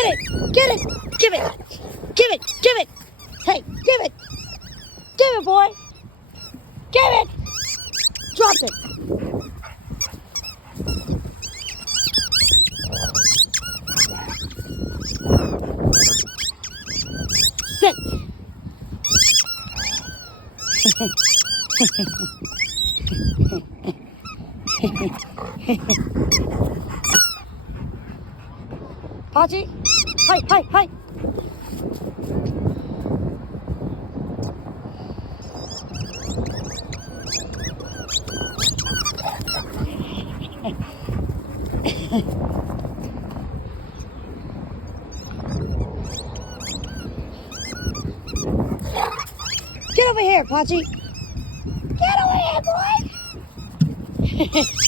Get it! Get it! Give it! Give it! Give it! Hey, give it! Give it, boy! Give it! Drop it! Sit! Pachi, hi, hi, hi. Get over here, Pachi. Get over here, boy.